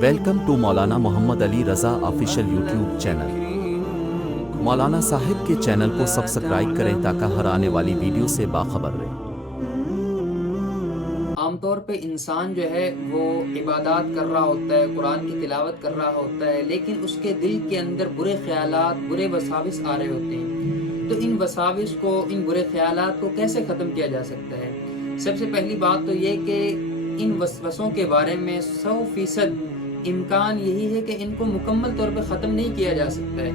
Welcome to Maulana Muhammad Ali Raza official YouTube channel. مولانا صاحب کے channel کو سبسکرائب کریں تاکہ ہر آنے والی ویڈیو سے باخبر رہیں۔ عام طور پہ انسان جو ہے وہ عبادات کر رہا ہوتا ہے، قرآن کی تلاوت کر رہا ہوتا ہے، لیکن اس کے دل کے اندر برے خیالات، برے وساوس آ رہے ہوتے ہیں۔ تو ان وساوس کو، ان برے خیالات کو کیسے ختم کیا جا سکتا ہے؟ سب سے پہلی بات تو یہ کہ ان وسوسوں کے بارے میں 100% امکان یہی ہے کہ ان کو مکمل طور پہ ختم نہیں کیا جا سکتا ہے،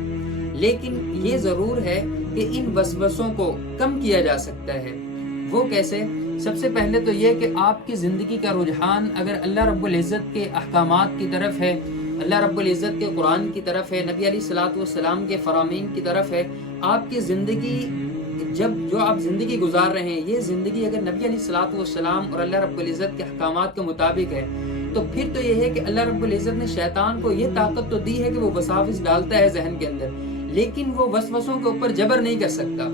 لیکن یہ ضرور ہے کہ ان وسوسوں کو کم کیا جا سکتا ہے۔ وہ کیسے؟ سب سے پہلے تو یہ کہ آپ کی زندگی کا رجحان اگر اللہ رب العزت کے احکامات کی طرف ہے، اللہ رب العزت کے قرآن کی طرف ہے، نبی علیہ الصلوۃ والسلام کے فرامین کی طرف ہے، آپ کی زندگی جو آپ زندگی گزار رہے ہیں، یہ زندگی اگر نبی علیہ الصلوۃ والسلام اور اللہ رب العزت کے احکامات کے مطابق ہے، تو پھر تو یہ ہے کہ اللہ رب العزت نے شیطان کو یہ طاقت تو دی ہے کہ وہ وساوس ڈالتا ہے ذہن کے اندر، لیکن وہ وسوسوں کے اوپر جبر نہیں کر سکتا۔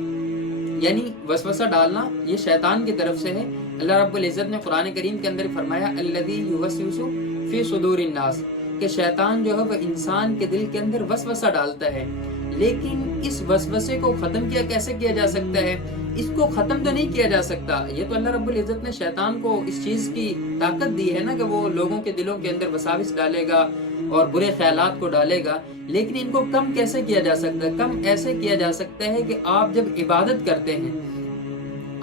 یعنی وسوسہ ڈالنا یہ شیطان کی طرف سے ہے۔ اللہ رب العزت نے قرآن کریم کے اندر فرمایا الذی یوسوس فی صدور الناس، کہ شیطان جو ہے وہ انسان کے دل کے اندر وسوسہ ڈالتا ہے، لیکن اس وسوسے کو ختم کیسے کیا جا سکتا ہے؟ اس کو ختم تو نہیں کیا جا سکتا، یہ تو اللہ رب العزت نے شیطان کو اس چیز کی طاقت دی ہے نا کہ وہ لوگوں کے دلوں کے اندر وساوس ڈالے گا اور برے خیالات کو ڈالے گا، لیکن ان کو کم کیسے کیا جا سکتا ہے؟ کم ایسے کیا جا سکتا ہے کہ آپ جب عبادت کرتے ہیں،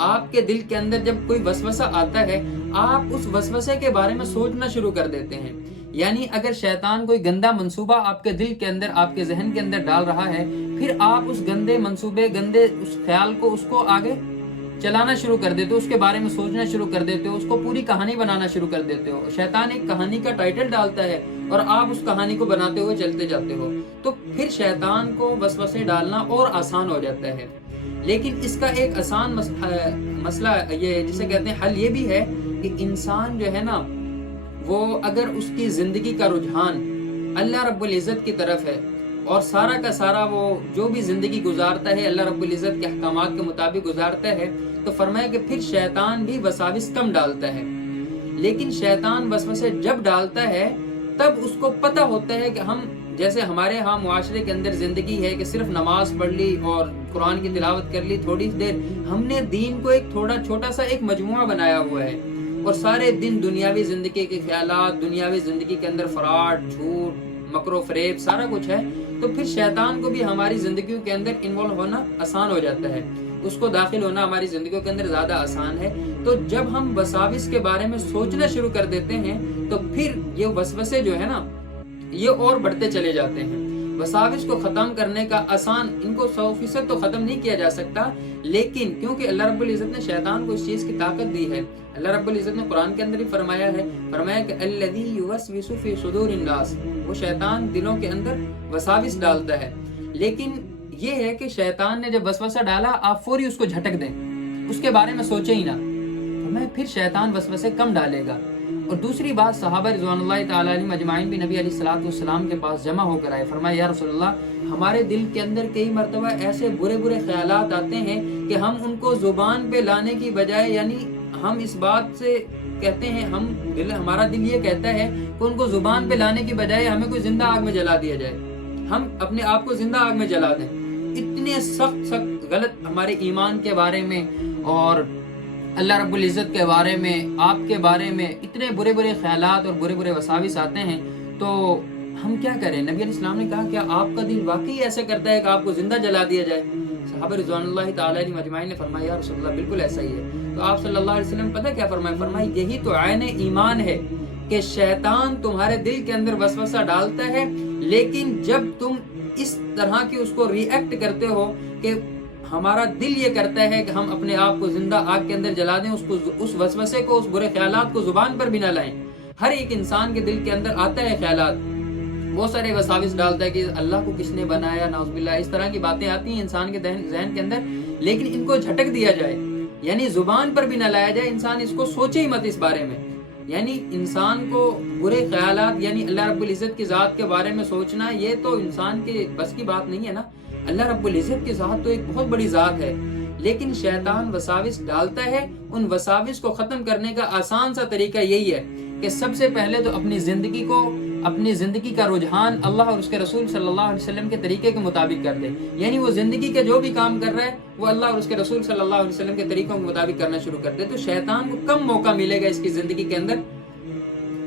آپ کے دل کے اندر جب کوئی وسوسہ آتا ہے، آپ اس وسوسے کے بارے میں سوچنا شروع کر دیتے ہیں۔ یعنی اگر شیطان کوئی گندا منصوبہ آپ کے دل کے اندر، آپ کے ذہن کے اندر ڈال رہا ہے، پھر آپ اس گندے منصوبے، گندے اس خیال کو، اس کو آگے چلانا شروع کر دیتے ہو، اس کے بارے میں سوچنا شروع کر دیتے ہو، اس کو پوری کہانی بنانا شروع کر دیتے ہو۔ شیطان ایک کہانی کا ٹائٹل ڈالتا ہے اور آپ اس کہانی کو بناتے ہوئے چلتے جاتے ہو، تو پھر شیطان کو وسوسے ڈالنا اور آسان ہو جاتا ہے۔ لیکن اس کا ایک آسان مسئلہ یہ جسے کہتے ہیں حل یہ بھی ہے کہ انسان جو ہے نا، وہ اگر اس کی زندگی کا رجحان اللہ رب العزت کی طرف ہے اور سارا کا سارا وہ جو بھی زندگی گزارتا ہے اللہ رب العزت کے احکامات کے مطابق گزارتا ہے، تو فرمایا کہ پھر شیطان بھی وساوس کم ڈالتا ہے۔ لیکن شیطان وسوسے جب ڈالتا ہے تب اس کو پتہ ہوتا ہے کہ ہم، جیسے ہمارے ہاں معاشرے کے اندر زندگی ہے کہ صرف نماز پڑھ لی اور قرآن کی تلاوت کر لی تھوڑی دیر، ہم نے دین کو ایک تھوڑا چھوٹا سا ایک مجموعہ بنایا ہوا ہے اور سارے دن دنیاوی زندگی کے خیالات، دنیاوی زندگی کے اندر فراڈ، جھوٹ، مکر و فریب سارا کچھ ہے، تو پھر شیطان کو بھی ہماری زندگیوں کے اندر انوالو ہونا آسان ہو جاتا ہے، اس کو داخل ہونا ہماری زندگیوں کے اندر زیادہ آسان ہے۔ تو جب ہم وساوس کے بارے میں سوچنا شروع کر دیتے ہیں تو پھر یہ وسوسے جو ہے نا، یہ اور بڑھتے چلے جاتے ہیں۔ وساوس کو ختم کرنے کا آسان، ان کو 100% تو ختم نہیں کیا جا سکتا، لیکن کیونکہ اللہ رب العزت نے شیطان کو اس چیز کی طاقت دی ہے، اللہ رب العزت نے قرآن کے اندر ہی فرمایا کہ الذی یوسوس فی صدور الناس، وہ شیطان دلوں کے اندر وساوس ڈالتا ہے، لیکن یہ ہے کہ شیطان نے جب وسوسہ ڈالا آپ فوری اس کو جھٹک دیں، اس کے بارے میں سوچیں ہی نہ، پھر شیطان وسوسے کم ڈالے گا۔ اور دوسری بات، صحابہ رضوان اللہ تعالی علیہم اجمعین بھی نبی علیہ الصلوۃ والسلام کے پاس جمع ہو کر آئے، فرمایا یا رسول اللہ، ہمارے دل کے اندر کئی مرتبہ ایسے برے برے خیالات آتے ہیں کہ ہم ان کو زبان پہ لانے کی بجائے، یعنی ہم اس بات سے کہتے ہیں، ہمارا دل یہ کہتا ہے کہ ان کو زبان پہ لانے کی بجائے ہمیں کوئی زندہ آگ میں جلا دیا جائے، ہم اپنے آپ کو زندہ آگ میں جلا دیں۔ اتنے سخت غلط ہمارے ایمان کے بارے میں اور اللہ رب العزت کے بارے میں، آپ کے بارے میں اتنے برے برے خیالات اور برے برے وساوس آتے ہیں، تو ہم کیا کریں؟ نبی علیہ السلام نے کہا کیا آپ کا دل واقعی ایسا کرتا ہے کہ آپ کو زندہ جلا دیا جائے؟ صحابہ رضوان اللہ تعالی علیہ اجمعین نے فرمایا یا رسول اللہ بالکل ایسا ہی ہے۔ تو آپ صلی اللہ علیہ وسلم پتہ کیا فرمایا یہی تو عین ایمان ہے کہ شیطان تمہارے دل کے اندر وسوسہ ڈالتا ہے، لیکن جب تم اس طرح کی اس کو ری ایکٹ کرتے ہو کہ ہمارا دل یہ کرتا ہے کہ ہم اپنے آپ کو زندہ آگ کے اندر جلا دیں، اس وسوسے کو، اس برے خیالات کو زبان پر بھی نہ لائیں۔ ہر ایک انسان کے دل کے اندر آتا ہے خیالات، بہت سارے وساوس ڈالتا ہے کہ اللہ کو کس نے بنایا، نعوذ باللہ، اس طرح کی باتیں آتی ہیں انسان کے ذہن کے اندر، لیکن ان کو جھٹک دیا جائے، یعنی زبان پر بھی نہ لایا جائے، انسان اس کو سوچے ہی مت اس بارے میں۔ یعنی انسان کو برے خیالات، یعنی اللہ رب العزت کی ذات کے بارے میں سوچنا، یہ تو انسان کے بس کی بات نہیں ہے نا۔ اللہ رب العزت کی ذات تو ایک بہت بڑی ذات ہے، لیکن شیطان وساوس ڈالتا ہے. ان وساوس کو ختم کرنے کا آسان سا طریقہ یہی ہے کہ سب سے پہلے تو اپنی زندگی کا رجحان اللہ اور اس کے رسول صلی اللہ علیہ وسلم کے طریقے کے مطابق کر دے. یعنی وہ زندگی کے جو بھی کام کر رہا ہے وہ اللہ اور اس کے رسول صلی اللہ علیہ وسلم کے طریقوں کے مطابق کرنا شروع کر دے, تو شیطان کو کم موقع ملے گا اس کی زندگی کے اندر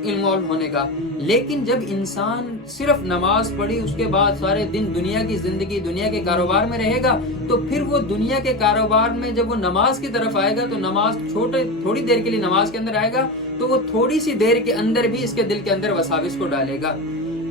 انوالو ہونے کا. لیکن جب انسان صرف نماز پڑھی اس کے بعد سارے دن دنیا کی زندگی دنیا کے کاروبار میں رہے گا, تو پھر وہ دنیا کے کاروبار میں جب وہ نماز کی طرف آئے گا تو نماز تھوڑی دیر کے لیے نماز کے اندر آئے گا تو وہ تھوڑی سی دیر کے اندر بھی اس کے دل کے اندر وساوس کو ڈالے گا.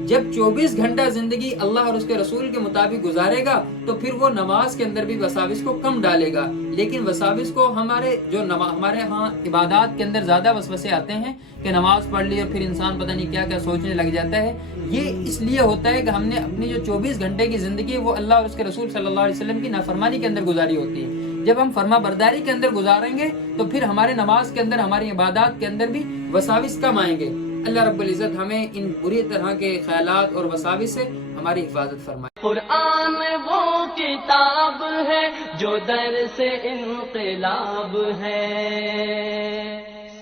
جب 24 گھنٹہ زندگی اللہ اور اس کے رسول کے مطابق گزارے گا تو پھر وہ نماز کے اندر بھی وساوس کو کم ڈالے گا. لیکن وساوس کو ہمارے ہاں عبادات کے اندر زیادہ وسوسے آتے ہیں کہ نماز پڑھ لی اور پھر انسان پتہ نہیں کیا کیا سوچنے لگ جاتا ہے. یہ اس لیے ہوتا ہے کہ ہم نے اپنی جو 24 گھنٹے کی زندگی ہے وہ اللہ اور اس کے رسول صلی اللہ علیہ وسلم کی نافرمانی کے اندر گزاری ہوتی ہے. جب ہم فرما برداری کے اندر گزاریں گے تو پھر ہمارے نماز کے اندر ہماری عبادات کے اندر بھی وساوس کم آئیں گے. اللہ رب العزت ہمیں ان بری طرح کے خیالات اور وساوس سے ہماری حفاظت فرمائے. قرآن وہ کتاب ہے جو در سے انقلاب ہے,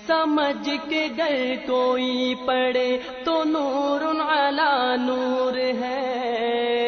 سمجھ کے گر کوئی پڑھے تو نور علی نور ہے.